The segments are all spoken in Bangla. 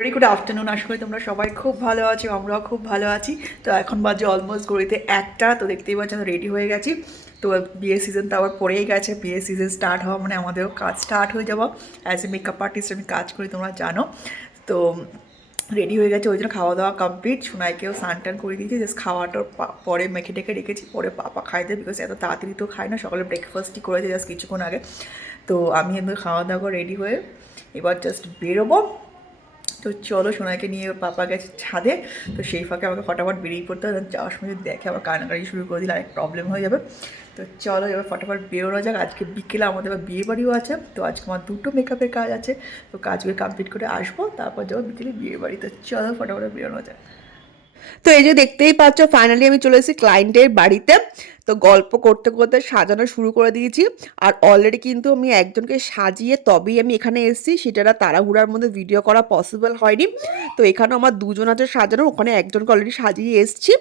ভেরি গুড আফটারনুন আশা করি তোমরা সবাই খুব ভালো আছো, আমরাও খুব ভালো আছি। তো এখন বাজে অলমোস্ট ঘড়িতে একটা, তো দেখতেই পাচ্ছেন রেডি হয়ে গেছি। তো বিয়ে সিজন তো আবার পড়েই গেছে বিয়ে সিজন স্টার্ট হওয়া মানে আমাদেরও কাজ স্টার্ট হয়ে যাওয়া। অ্যাজ এ মেকআপ আর্টিস্ট আমি কাজ করি, তোমরা জানো। তো রেডি হয়ে গেছে, ওই জন্য খাওয়া দাওয়া কমপ্লিট সোনাইকেও স্নান টান করে দিয়েছি জাস্ট খাওয়াটার পরে মেখে টেখে রেখেছি, পরে পাপা খাই দেয় বিকজ এত তাড়াতাড়ি তো খাই না, সকালে ব্রেকফাস্টই করেছে জাস্ট কিছুক্ষণ আগে। তো আমি একদম খাওয়া দাওয়া রেডি হয়ে এবার জাস্ট বেরোবো। তো চলো সোনাকে নিয়ে ওর পাপা গেছে ছাদে, তো সেই ফাঁকে আমাকে ফটাফট বেরিয়ে পড়তে হবে। যাওয়ার সময় যদি দেখে আবার কানাকানি শুরু করে দিলে অনেক প্রবলেম হয়ে যাবে। তো চলো এবার ফটাফট বেরোনো যাক। আজকে বিকেলে আমাদের আবার বিয়ে বাড়িও আছে। তো আজকে আমার দুটো মেকআপের কাজ আছে। তো কাজগুলো কমপ্লিট করে আসব, তারপর যাব বিকেলে বিয়ে বাড়ি। তো চলো ফটাফট বেরোনো যাক। তো এই যে দেখতেই পাচ্ছ ফাইনালি আমি চলে এসেছি ক্লায়েন্টের বাড়িতে। তো গল্প করতে করতে সাজানো শুরু করে দিয়েছি। আর অলরেডি কিন্তু আমি একজনকে সাজিয়ে তবেই আমি এখানে এসেছি। সেটা তাড়াহুড়ার মধ্যে ভিডিও করা পসিবল হয়নি। তো এখানে আমার দুজন আছে সাজানো, ওখানে একজনকে অলরেডি সাজিয়ে এসেছি।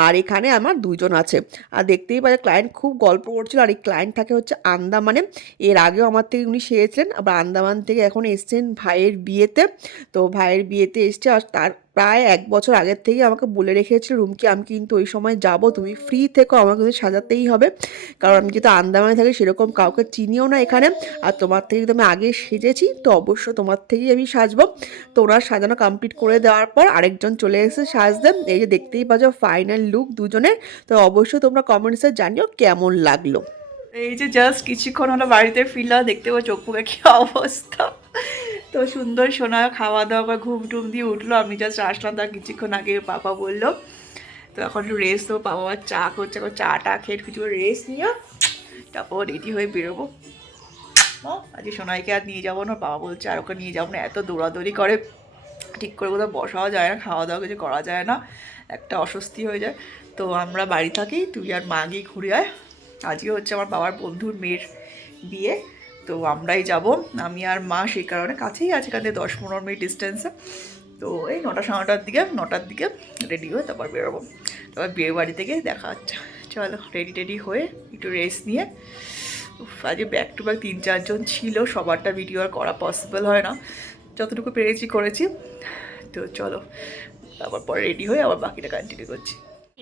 আর এখানে আমার দুজন আছে। আর দেখতেই পাচ্ছ ক্লায়েন্ট খুব গল্প করছিল। আর এই ক্লায়েন্ট থাকে হচ্ছে আন্দামানে। এর আগেও আমার থেকে উনি সেরেছিলেন আবার আন্দামান থেকে এখন এসছেন ভাইয়ের বিয়েতে। তো ভাইয়ের বিয়েতে এসছে। আর তার প্রায় এক বছর আগের থেকে আমাকে বলে রেখেছিল রুমকি আমি কিন্তু ওই সময় যাব, তুমি ফ্রি থেকো, আমাকে কিন্তু সাজাতেই হবে। কারণ আমি যেহেতু আন্দামানে থাকি, সেরকম কাউকে চিনিও না এখানে। আর তোমার থেকে যদি আমি আগে সেজেছি, তো অবশ্য তোমার থেকেই আমি সাজবো। তো ওনার সাজানো কমপ্লিট করে দেওয়ার পর আরেকজন চলে এসে সাজতে। এই যে দেখতেই পাচ্ছ ফাইনাল লুক দুজনের তো অবশ্যই তোমরা কমেন্টসে জানিও কেমন লাগল। এই যে জাস্ট কিছুক্ষণ হলো বাড়িতে ফিরলাম, দেখতে পাবো চোখ কী অবস্থা। তো সুন্দর সোনা খাওয়া দাওয়া বা ঘুম টুম দিয়ে উঠল। আমি জাস্ট আসলাম, তার কিছুক্ষণ আগে বাবা বলল। তো এখন রেস্ট পাপা আবার চা করছে, এখন চা টা খেয়ে কিছু রেস্ট নিয়ে, তারপর রেডি হয়ে বেরোবো। আজকে সোনাইকে আর নিয়ে যাব না, বাবা বলছে আর ওকে নিয়ে যাব না, এত দৌড়াদৌড়ি করে। ঠিক করে কোথাও বসাও যায় না খাওয়া দাওয়া কিছু করা যায় না, একটা অস্বস্তি হয়ে যায়। তো আমরা বাড়ি থাকি, তুই আর মা গিয়ে ঘুরে আয়। আজকে হচ্ছে আমার বাবার বন্ধুর মেয়ের বিয়ে। তো আমরাই যাব। আমি আর মা সেই কারণে কাছেই আছে এখান দশ পনেরো মিনিট ডিস্টেন্সে তো এই নটা সাড়ে নটার দিকে নটার দিকে রেডি হয়ে তারপর বেরোবো। তারপর বিয়ে বাড়ি থেকে দেখা হচ্ছে। চলো রেডি টেডি হয়ে একটু রেস্ট নিয়ে। আজকে ব্যাক টু ব্যাক তিন চারজন ছিল, সবারটা ভিডিও আর করা পসিবল হয় না। যতটুকু পেরেছি করেছি। তো চলো, তারপর পরে রেডি হয়ে আবার বাকিটা কন্টিনিউ করছি।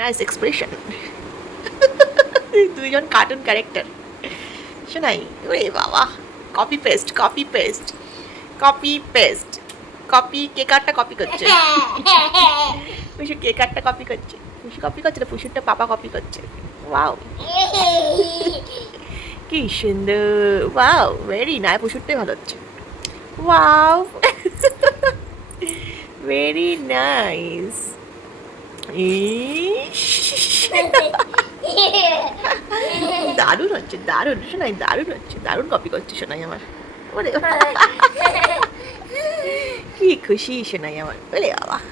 নাইস এক্সপ্রেশন দুইজন কার্টুন ক্যারেক্টার শোনাই। ওরে বাবা। Copy paste copy paste copy paste copy কে কারটা কপি করছে? পুষু কে কারটা কপি করছে? পুষু কপি করছে না? পুষুরটা পাপা কপি করছে। ওয়াও কি সুন্দর। ওয়াও ভেরি না পুষুরটাই ভালো হচ্ছে। ওয়াও ভেরি নাইস দারুণ হচ্ছে দারুণ। শোনাই দারুণ হচ্ছে দারুণ কপি করছে শোনাই আমার। ওরে কি খুশি শোনাই আমার। বলে বাবা।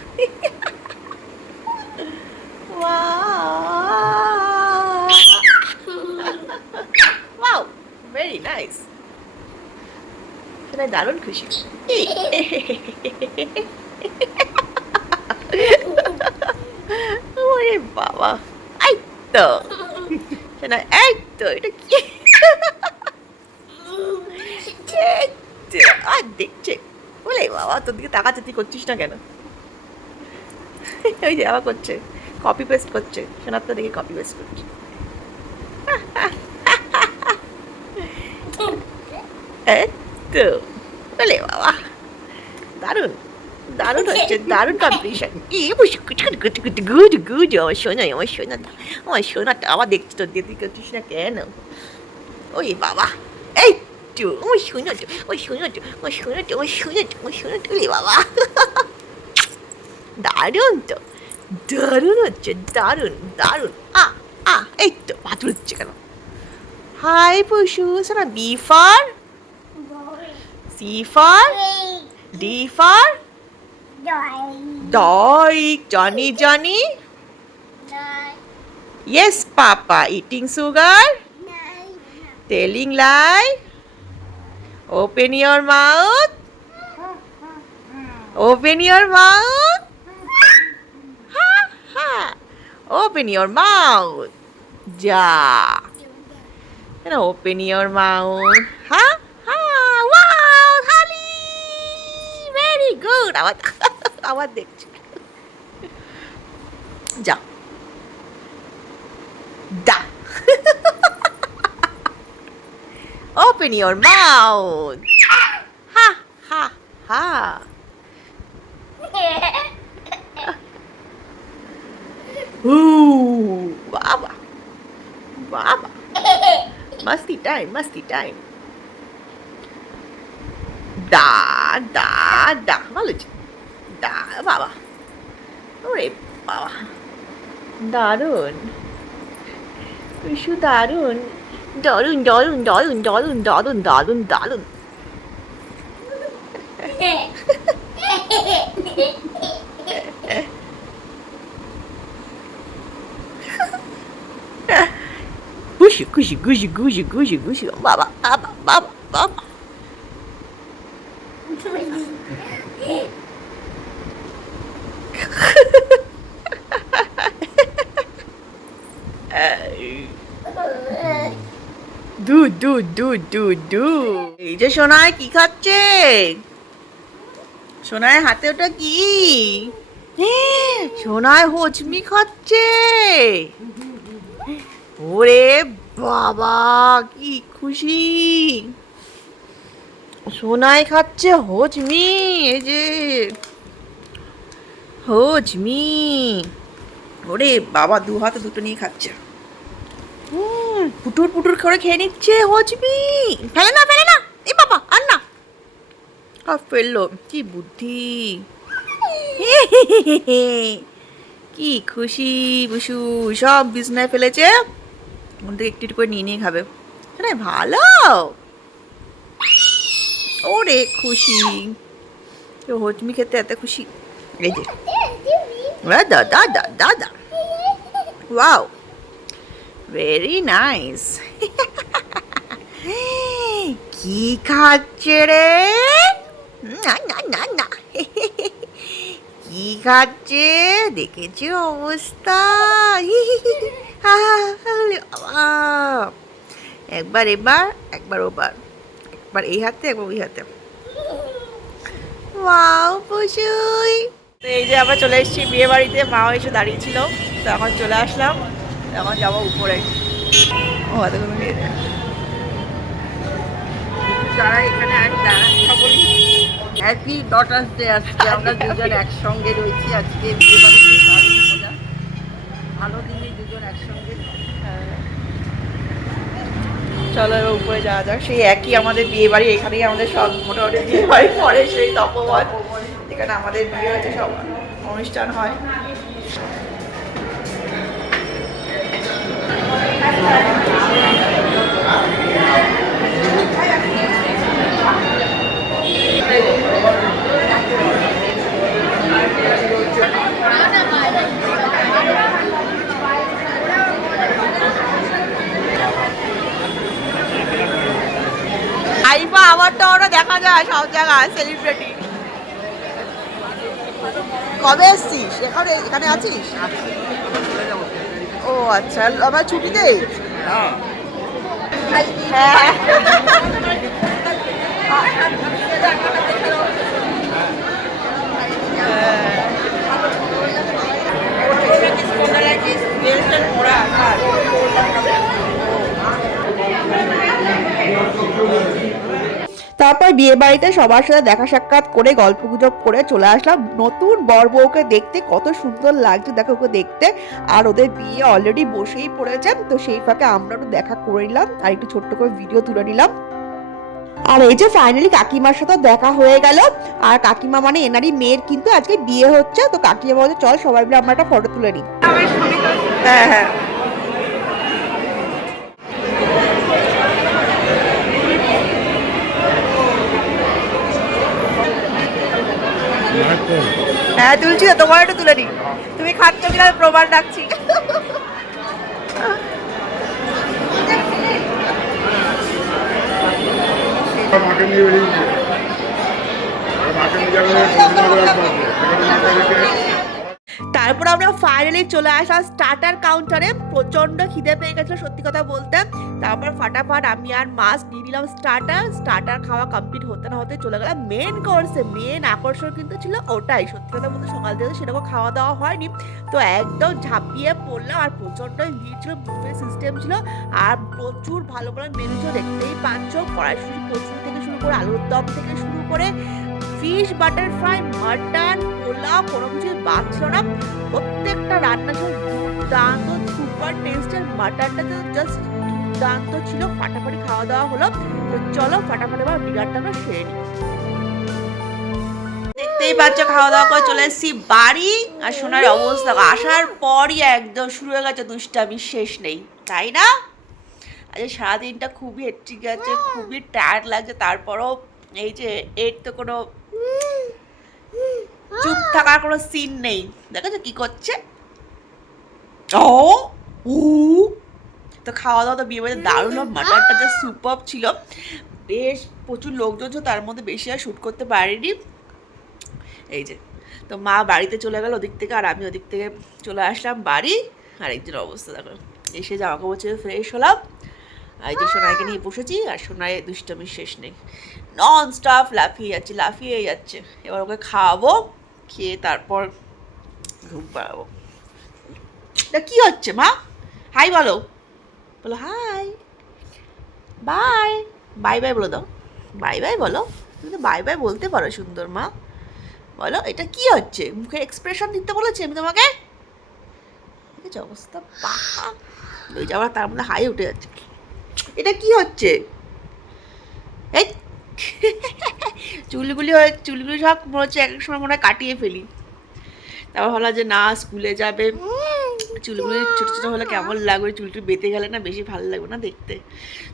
শোনাই দারুণ খুশি। ওরে বাবা। তো? শোনা, এই তো, এটা কি? আর দেখছে। বলে, বাবা, তোর দিকে তাকাচ্ছে তুই করছিস না কেন? ওই যে আবার করছে কপি পেস্ট করছে। সোনার তো দেখে কপি পেস্ট করছে। তো। বলে, বাবা, দারুণ। দারুণ হচ্ছে দারুণ কম্পিটিশন ই বসে কুচকুট কুচকুট গুড গুড আমার সোনা আমার সোনাটা আমার সোনাটা আবার দেখছি তোর দিদি করছিস না কেন ওই বাবা এই তো আমার সোনাটা ওই সোনাটা ওই সোনাটা ওই সোনাটা ওই সোনাটা ওই বাবা দারুণ তো দারুণ হচ্ছে দারুণ দারুণ আ আ এই তো বাতুর হচ্ছে কেন হাই পশু শোনা B for C for D for Dog, Johnny, Johnny. Yes, Papa. Eating sugar. Telling lie. Open your mouth. Open your mouth. Ha ha. Open your mouth. Ja. Now open your mouth. Ha ha. Wow, Holly. Very good. দেখুন আবার আবার দেখছি যা দা Open your mouth. Ha ha ha. Ooh, baba. Baba. Musty time, musty time. Da, da, da. ভালো হয়েছে। দা বাবা, ওরে বাবা, দারুণ। বিশু দারুণ। দারুণ দারুণ দারুণ দারুণ দারুণ দারুণ দারুণ। খুশি খুশি খুশি খুশি খুশি খুশি, বাবা বাবা বাবা বাবা। দুধ দুধ দুধ দুধ এই যে সোনায় কি খাচ্ছে? সোনায় হাতে ওটা কি? সোনায় হচমি খাচ্ছে। ওরে বাবা কি খুশি। সোনায় খাচ্ছে হচমি এই যে। হচমি। ওরে বাবা দু হাতে দুটো নিয়ে খাচ্ছে। হুম, পুটুর পুটুর করে খেয়ে নিচ্ছে হচমি ফেলে না ফেলে না। এ বাবা আর না। আর ফেলল। কি বুদ্ধি। কি খুশি বুসু। সব বিছনায় ফেলেছে। ওখান থেকে একটু একটু করে নিয়ে নিয়ে খাবে। আরে ভালো। ওরে খুশি। তো হচমি খেতে এত খুশি। এই যে। দাদা দাদা দাদা। ওয়াও। ভেরি নাইস কি খাচ্ছে রে না না না না কি খাচ্ছে দেখেছ অবস্থা। একবার এবার একবার ওবার একবার এই হাতে একবার ওই হাতে. ওয়াও পশুই এই যে আমরা চলে এসেছি বিয়ে বাড়িতে মাও এসে দাঁড়িয়েছিল তো এখন চলে আসলাম। এখন যাব উপরে। ও যারা এখানে আমরা দুজন একসঙ্গে রয়েছি। আজকে ভালো দিনে দুজন একসঙ্গে। চলো এবার উপরে যাওয়া যাক। সেই একই আমাদের বিয়ে বাড়ি। এখানেই আমাদের সব মোটামুটি বিয়ে বাড়ি পরে সেই তপবন। এখানে আমাদের বিয়ে হচ্ছে সব অনুষ্ঠান হয়। আইফা আমারটা ওরা দেখা যায় সব জায়গায় সেলিব্রিটি কবে এসছিস? এখানে এখানে আছিস? ও আচ্ছা। আমার ছুটিতে হ্যাঁ। তারপর বিয়ে বাড়িতে সবার সাথে দেখা সাক্ষাৎ করে, গল্প গুজব করে চলে আসলাম। নতুন বর বউকে দেখতে কত সুন্দর লাগছে দেখো ওকে দেখতে। আর ওদের বিয়ে অলরেডি বসেই পড়েছেন, তো সেই ফাঁকে আমরা একটু দেখা করে নিলাম আর একটু ছোট্ট করে ভিডিও তুলে নিলাম। আর এই যে ফাইনালি কাকিমার সাথে দেখা হয়ে গেল। আর কাকিমা মানে এনারই মেয়ের কিন্তু আজকে বিয়ে হচ্ছে, তো কাকিমা বলছে, চল সবাই মিলে আমরা একটা ফটো তুলে নিই। হ্যাঁ হ্যাঁ। হ্যাঁ তুলছি তো তোমার একটু তুলে নি তুমি খাচ্ছ কিনা প্রমাণ রাখছি আমাকে নিয়ে বেরিয়েছে মাকে নিয়ে যাবে তারপর আমরা ফাইনালি চলে আসলাম স্টার্টার কাউন্টারে প্রচণ্ড খিদে পেয়ে গেছিল, সত্যি কথা বলতে। তারপর ফাটাফাট আমি আর মাছ নিয়ে নিলাম স্টার্টার স্টার্টার খাওয়া কমপ্লিট হতে না হতে চলে গেলাম মেন কোর্সে মেন আকর্ষণ কিন্তু ছিল ওটাই। সত্যি কথা বলতে সকাল থেকে সেরকম খাওয়া দাওয়া হয়নি। তো একদম ঝাঁপিয়ে পড়লাম আর প্রচণ্ড ভিড় ছিল বুফে সিস্টেম ছিল। আর প্রচুর ভালো ভালো মেনু ছিল দেখতেই পাচ্ছ। কড়াইশুটি কচুরি থেকে শুরু করে, আলুর দম থেকে শুরু করে fish butter fry mutton pulao কোনো কিছু বাদ ছিল না প্রত্যেকটা রান্না ছিল দুর্দান্ত সুপার টেস্টের মাটনটা তো জাস্ট দুর্দান্ত ছিল, ফাটাফাটি খাওয়া দাওয়া হলো, তো চলো ফাটাফাটি এবার ডিনারটা আমরা সেরে নিই। দেখতেই পাচ্ছ, খাওয়া দাওয়া করে চলে এসেছি বাড়ি, আর সোনার অবস্থা, আসার পরই একদম শুরু হয়ে গেছে দুষ্টামি শেষ নেই, তাই না? আজকে সারাদিনটা খুবই হেট্রিক গেছে খুবই টায়ার্ড লাগছে, তারপরও এই যে, এর তো কোনো চুপ থাকার কোনো সিন নেই। দেখেছ কি করছে। ও, উ, তো খাওয়া দাওয়া তো বিয়ে বাড়িতে দারুণ। মাটনটা যা সুপার ছিল। বেশ প্রচুর লোকজন ছিল, তার মধ্যে বেশি আর শ্যুট করতে পারিনি। এই যে, তো মা বাড়িতে চলে গেল ওদিক থেকে আর আমি ওদিক থেকে চলে আসলাম বাড়ি। আর একজন অবস্থা দেখো। এসে জামা কাপড় ছেড়ে ফ্রেশ হলাম। এই যে সোনাইকে নিয়ে বসেছি, আর সোনাই দুষ্টমির শেষ নেই। নন স্টপ লাফিয়ে যাচ্ছে লাফিয়ে যাচ্ছে। এবার ওকে খাওয়াবো, খেয়ে তারপর ঘুম পাড়াবো। এটা কি হচ্ছে, মা? হাই বলো। বলো হাই বাই বাই বাই বলো দাও। বাই বাই বলো। তুমি তো বাই বাই বলতে পারো, সুন্দর মা। বলো, এটা কি হচ্ছে? মুখের এক্সপ্রেশন দিতে বলেছি আমি তোমাকে? অবস্থা, বাহা। ওই যাওয়ার তার মধ্যে হাই উঠে যাচ্ছে। এটা কি হচ্ছে? এই চুলগুলি হয়ে, চুলগুলি সব মনে হচ্ছে এক এক সময় মনে হয় কাটিয়ে ফেলি। তারপর ভাবলাম যে না, স্কুলে যাবে। চুলগুলি ছোটো ছোটো হলে কেমন লাগবে? চুলটি বেঁধে গেলে না বেশি ভালো লাগবে না দেখতে।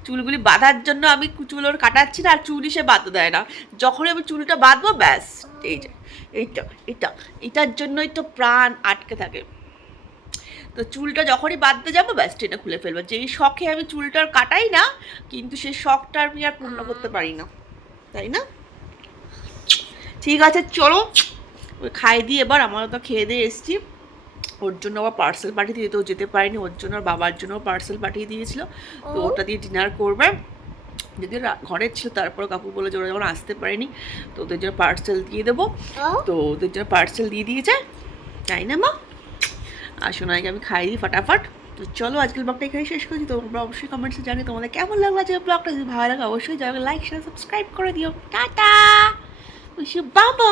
চুলগুলি বাঁধার জন্য আমি চুল ওর কাটাচ্ছি না, আর চুলই সে বাঁধতে দেয় না। যখনই আমি চুলটা বাঁধবো, ব্যাস, এই যে এইটা এটা এটার জন্যই তো প্রাণ আটকে থাকে। তো চুলটা যখনই বাঁধতে যাব, ব্যাস, টেনে খুলে ফেলব। যেই শখে আমি চুলটার কাটাই না, কিন্তু সেই শখটা আমি আর পূর্ণ করতে পারি না। তাই না? ঠিক আছে চলো। খাই দিয়ে এবার আমারও তো খেয়ে দিয়ে এসছি। ওর জন্য আবার পার্সেল পাঠিয়ে দিয়ে তো যেতে পারেনি ওর জন্য বাবার জন্য পার্সেল পাঠিয়ে দিয়েছিল। তো ওটা দিয়ে ডিনার করবে। যদি ঘরে ছিল তারপর কাকু বলে যে ওরা যখন আসতে পারেনি তো ওদের জন্য পার্সেল দিয়ে দেবো। তো ওদের জন্য পার্সেল দিয়ে দিয়েছে। তাই না মা? আর সোনাইকে আমি খাই দিই ফটাফট। তো চলো আজকের ব্লগটা এখানে শেষ করছি। তোমরা অবশ্যই কমেন্টসে জানি তোমাদের কেমন লাগল আজকের ব্লগটা যদি ভালো লাগে অবশ্যই যাবে লাইক শেয়ার সাবস্ক্রাইব করে দিও। টাটা! বাবা